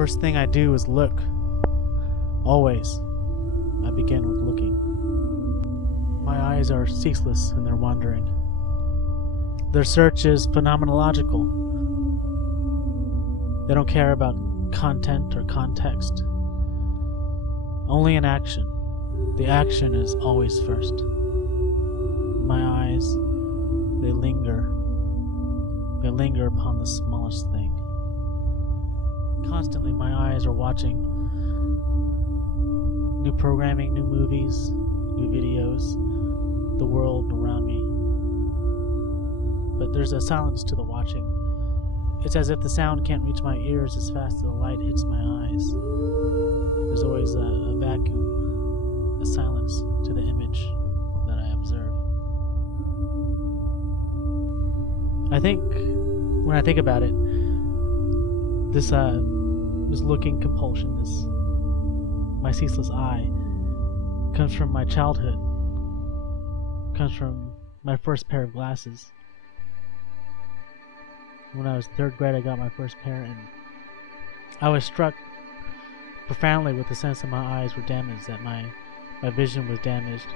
first thing I do is look. Always. I begin with looking. My eyes are ceaseless in their wandering. Their search is phenomenological. They don't care about content or context. Only an action. The action is always first. My eyes, they linger. They linger upon the smallest thing. Constantly, my eyes are watching new programming, new movies, new videos, the world around me. But there's a silence to the watching. It's as if the sound can't reach my ears as fast as the light hits my eyes. There's always a vacuum, a silence to the image that I observe. I think, when I think about it, this looking compulsion, my ceaseless eye, comes from my childhood, comes from my first pair of glasses. When I was in 3rd grade, I got my first pair, and I was struck profoundly with the sense that my eyes were damaged, that my vision was damaged,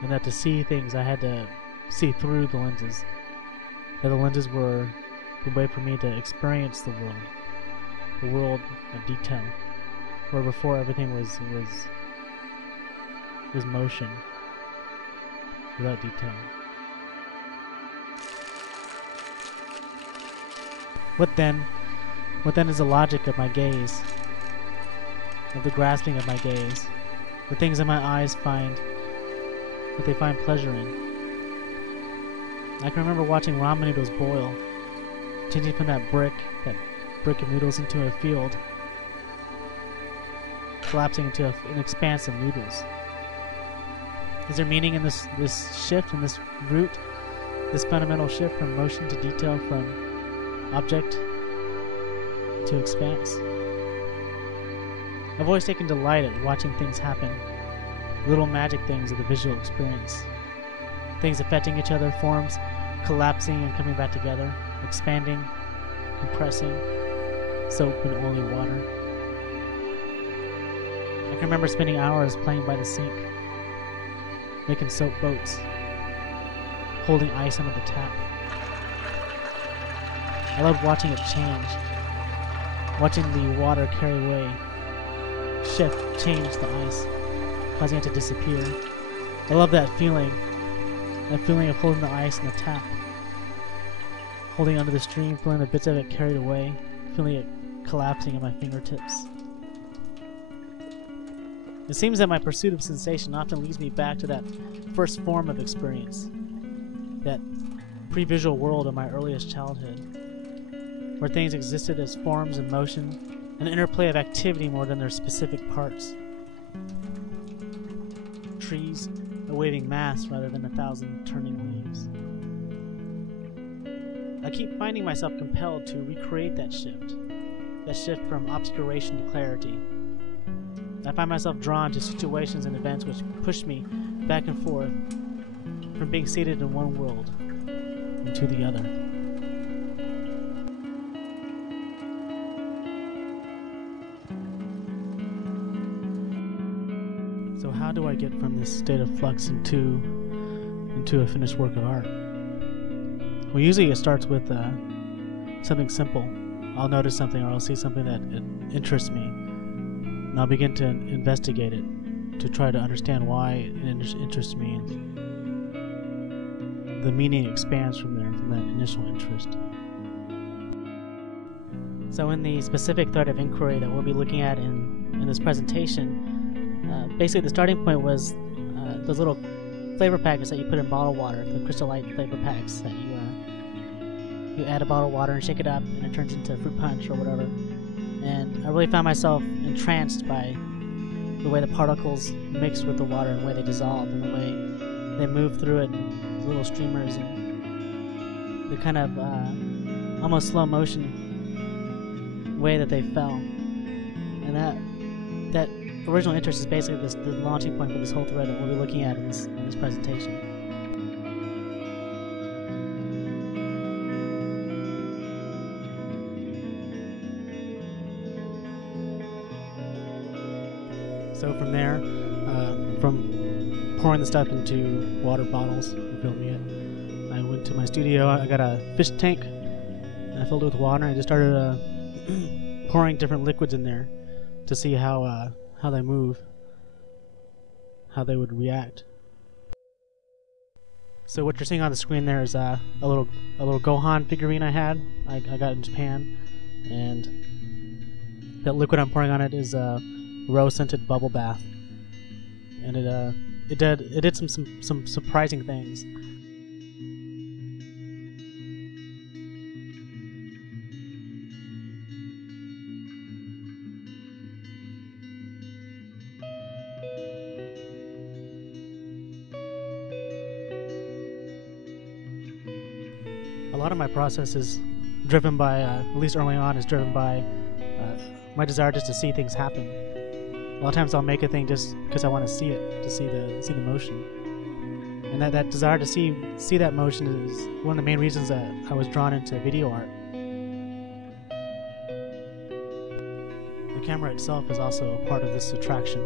and that to see things I had to see through the lenses, that the lenses were the way for me to experience the world of detail, where before everything was motion without detail. What then is the logic of my gaze, of the grasping of my gaze, the things that my eyes find, that they find pleasure in? I can remember watching ramen noodles boil, changing from that brick of noodles into a field, collapsing into an expanse of noodles. Is there meaning in this shift, in this root, this fundamental shift from motion to detail, from object to expanse? I've always taken delight at watching things happen, little magic things of the visual experience, things affecting each other, forms collapsing and coming back together, expanding, compressing, soap and oily water. I can remember spending hours playing by the sink, making soap boats, holding ice under the tap. I loved watching it change, watching the water carry away, shift, change the ice, causing it to disappear. I love that feeling of holding the ice in the tap, holding onto the stream, feeling the bits of it carried away, feeling it collapsing at my fingertips. It seems that my pursuit of sensation often leads me back to that first form of experience, that pre-visual world of my earliest childhood, where things existed as forms of motion, an interplay of activity more than their specific parts. Trees, a waving mass rather than 1,000 turning leaves. I keep finding myself compelled to recreate that shift from obscuration to clarity. I find myself drawn to situations and events which push me back and forth from being seated in one world into the other. So how do I get from this state of flux into a finished work of art? Well, usually it starts with something simple. I'll notice something or I'll see something that interests me, and I'll begin to investigate it to try to understand why it interests me. And the meaning expands from there, from that initial interest. So in the specific thread of inquiry that we'll be looking at in this presentation, basically the starting point was those little flavor packets that you put in bottled water, the Crystal Light flavor packs that you add a bottle of water and shake it up and it turns into fruit punch or whatever. And I really found myself entranced by the way the particles mix with the water and the way they dissolve and the way they move through it in little streamers and the kind of almost slow motion way that they fell. And that original interest is basically the launching point for this whole thread that we'll be looking at in this presentation. So from there, from pouring the stuff into water bottles and filling it, I went to my studio. I got a fish tank and I filled it with water. And I just started pouring different liquids in there to see how they move, how they would react. So what you're seeing on the screen there is a little Gohan figurine I had. I got in Japan, and that liquid I'm pouring on it is a rose-scented bubble bath, and it did some surprising things. A lot of my process is driven by, at least early on, is driven by my desire just to see things happen. A lot of times I'll make a thing just because I want to see it, to see the motion. And that desire to see that motion is one of the main reasons that I was drawn into video art. The camera itself is also a part of this attraction.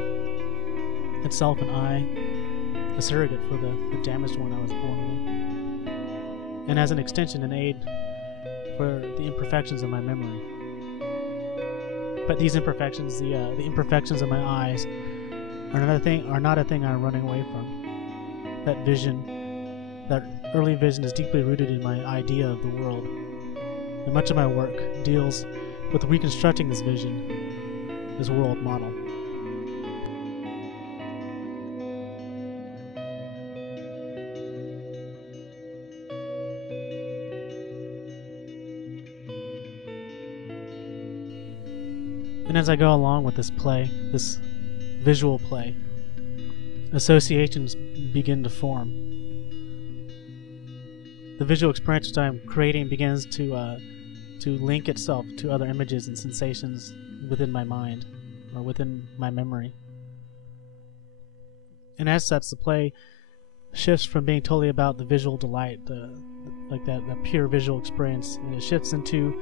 Itself and I, a surrogate for the damaged one I was born with. And as an extension, an aid for the imperfections of my memory. But these imperfections, the imperfections of my eyes, are not a thing I'm running away from. That vision, that early vision, is deeply rooted in my idea of the world. And much of my work deals with reconstructing this vision, this world model. And as I go along with this play, this visual play, associations begin to form. The visual experience which I'm creating begins to link itself to other images and sensations within my mind or within my memory. And as such, the play shifts from being totally about the visual delight, like that pure visual experience, and it shifts into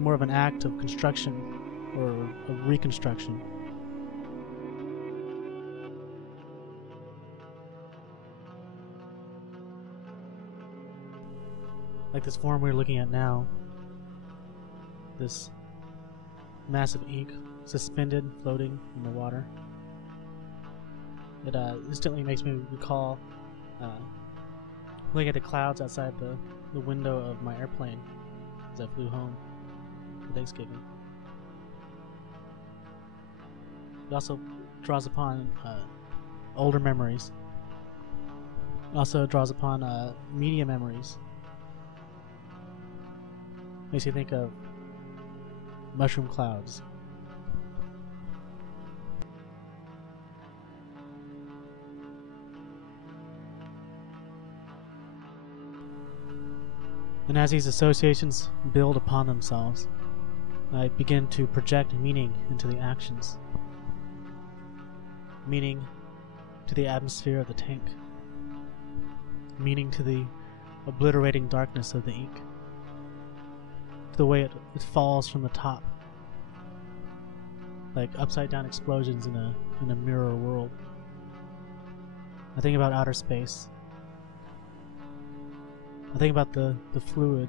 more of an act of construction or of reconstruction. Like this form we're looking at now, this massive ink suspended, floating in the water. It instantly makes me recall looking at the clouds outside the window of my airplane as I flew home for Thanksgiving. It also draws upon older memories. It also draws upon media memories. Makes you think of mushroom clouds. And as these associations build upon themselves, I begin to project meaning into the actions. Meaning to the atmosphere of the tank. Meaning to the obliterating darkness of the ink. To the way it falls from the top. Like upside down explosions in a mirror world. I think about outer space. I think about the fluid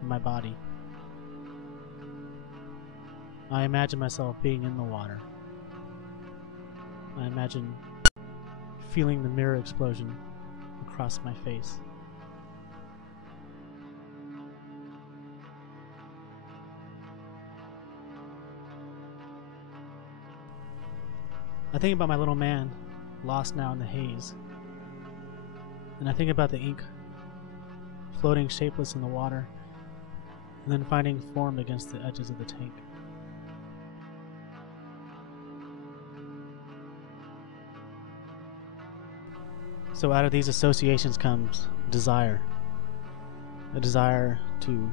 in my body. I imagine myself being in the water. I imagine feeling the mirror explosion across my face. I think about my little man, lost now in the haze. And I think about the ink floating shapeless in the water, and then finding form against the edges of the tank. So out of these associations comes desire. A desire to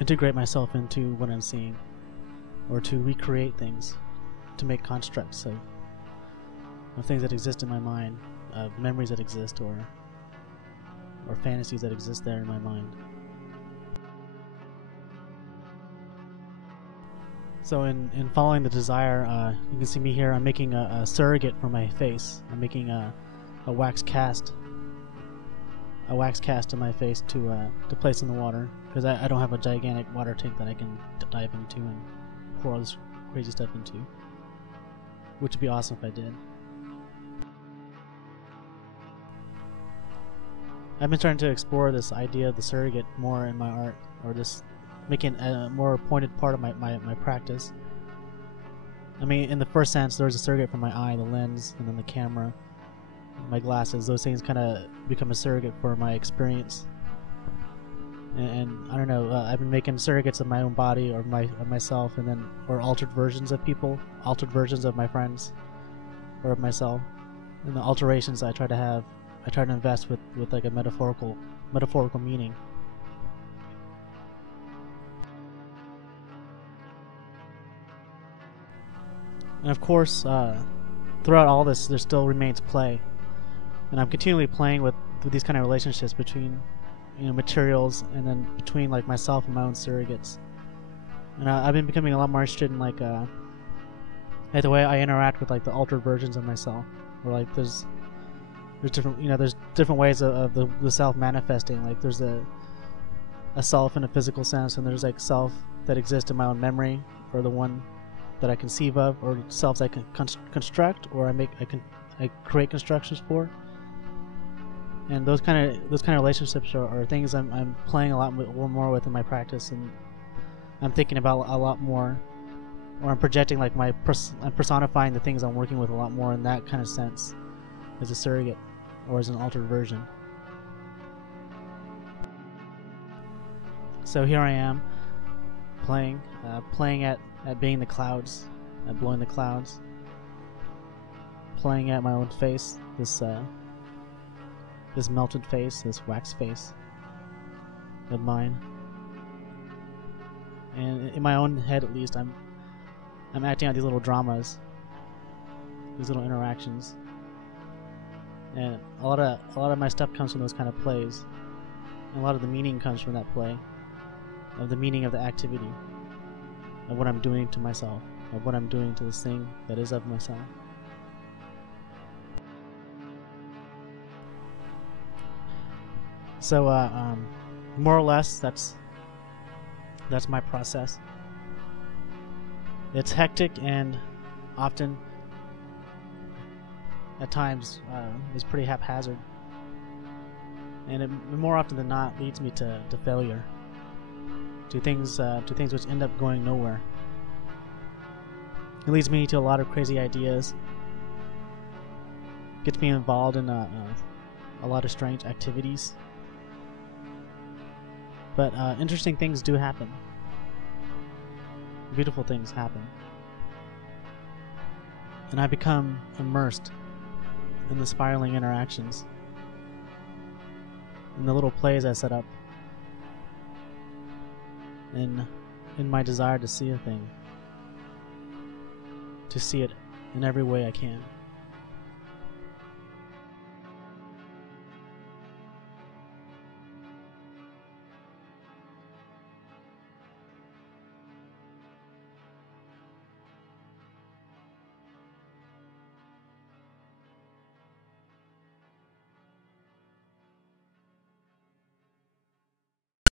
integrate myself into what I'm seeing, or to recreate things, to make constructs of things that exist in my mind, of memories that exist, or fantasies that exist there in my mind. So in following the desire, you can see me here. I'm making a surrogate for my face. I'm making a wax cast of my face to place in the water, because I don't have a gigantic water tank that I can dive into and pour all this crazy stuff into, which would be awesome if I did. I've been starting to explore this idea of the surrogate more in my art, or just making a more pointed part of my practice. I mean, in the first sense, there was a surrogate for my eye, the lens, and then the camera, my glasses. Those things kind of become a surrogate for my experience. And I don't know, I've been making surrogates of my own body, or of myself, and then or altered versions of people, altered versions of my friends, or of myself. And the alterations I try to invest with like a metaphorical meaning. And of course, throughout all this, there still remains play, and I'm continually playing with these kind of relationships between, materials, and then between like myself and my own surrogates. And I've been becoming a lot more interested in like the way I interact with like the altered versions of myself, or like there's different there's different ways of the self manifesting. Like there's a self in a physical sense, and there's like self that exists in my own memory, or the one that I conceive of, or selves I can construct, or I create constructions for. And those kind of relationships are things I'm playing a lot more with in my practice, and I'm thinking about a lot more, or I'm projecting like I'm personifying the things I'm working with a lot more in that kind of sense, as a surrogate or as an altered version. So here I am playing at being the clouds, at blowing the clouds, playing at my own face, this melted face, this wax face of mine. And in my own head, at least, I'm acting out these little dramas, these little interactions, and a lot of my stuff comes from those kind of plays, and a lot of the meaning comes from that play, of the meaning of the activity, of what I'm doing to myself, of what I'm doing to this thing that is of myself. So, more or less, that's my process. It's hectic, and often, at times, is pretty haphazard, and it more often than not leads me to failure, to things which end up going nowhere. It leads me to a lot of crazy ideas, gets me involved in a lot of strange activities. But interesting things do happen. Beautiful things happen. And I become immersed in the spiraling interactions, in the little plays I set up, in my desire to see a thing, to see it in every way I can.